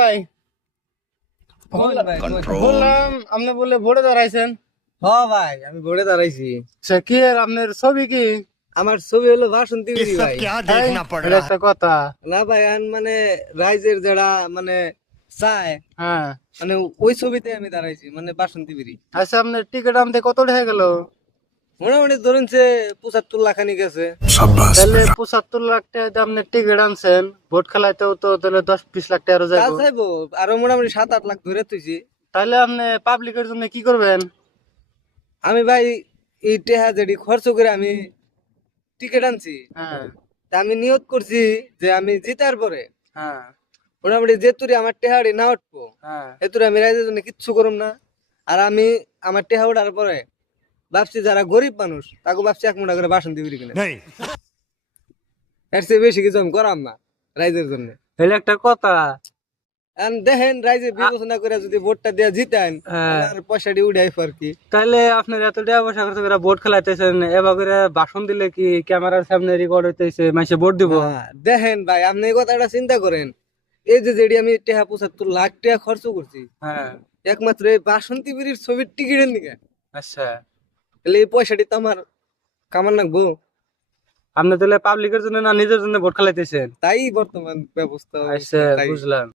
ভাই Control. বললাম আপনি বলে ভোটে দাঁড়াইছেন। হ্যাঁ ভাই, আমি ভোটে দাঁড়াইছি। সে কি আর আপনার ছবি কি? আমার ছবি হলো বাসন্তী ये বিড়ি सब ভাই। क्या এই, देखना पड़ এটা रहा है। একটা কথা। না ভাই, মানে রাইজের যারা মানে চায়, হ্যাঁ, মানে ওই ছবিতে আমি দাঁড়াইছি, মানে বাসন্তী বিড়ি। আচ্ছা আপনার টিকিট আনতে কত হয়ে গেল? মোটামুটি ধরুন যে 75 লাখ খানি গেছে। তাহলে 75 লাখ টাকা দিয়ে আপনি টিকিট আনছেন, ভোট খেলাইতেও তো তাহলে 10-20 লাখ টাকা আরো তা যাবো। চাইবো আরো মোটামুটি 7-8 লাখ ধরে তুইছি। তাহলে আপনি পাবলিকের জন্য কি করবেন? আমি ভাই এই টেহা যেটি খরচ করে আমি টিকিট আনছি, হ্যাঁ তা আমি নিয়ত করছি যে আমি জিতার পরে হ্যাঁ মোটামুটি যে তুরি আমার টেহাড়ি না উঠবো, হ্যাঁ এ তুরি আমি রাইজের জন্য কিচ্ছু করুম না। আর আমি আমার টেহা উঠার পরে ভাবছি যারা গরিব মানুষ তাকে ভাবছি 1 মুঠা করে বাসন্তী বিড়ি কিনে। नहीं এর চেয়ে বেশি কিছু আমি করাম না রাইজের জন্য। তাহলে একটা কথা। এখন দেখেন রাইজে বিবেচনা করে যদি ভোটটা দেওয়া জিতেন, হ্যাঁ। আর পয়সাটি উঠাই আর কি। তাহলে আপনার এত টাকা পয়সা খরচ করে ভোট খেলাইতেছেন, এবার করে ভাষণ দিলে কি ক্যামেরার সামনে রেকর্ড হইতেছে, মাসে ভোট দিব? দেখেন ভাই, আপনি এই কথাটা চিন্তা করেন, এই যে যেটি আমি টেহা 75 লাখ টাকা খরচ করছি হ্যাঁ, একমাত্র এই বাসন্তী বিড়ির ছবির টিকিটের নিকে, আচ্ছা। তাহলে এই পয়সাটি তো আমার কামান লাগবো। আপনি তাহলে পাবলিকের জন্য না নিজের জন্য ভোট খেলাইতেছেন? তাই বর্তমান ব্যবস্থা হয়েছে, আচ্ছা, তাই। বুঝলাম।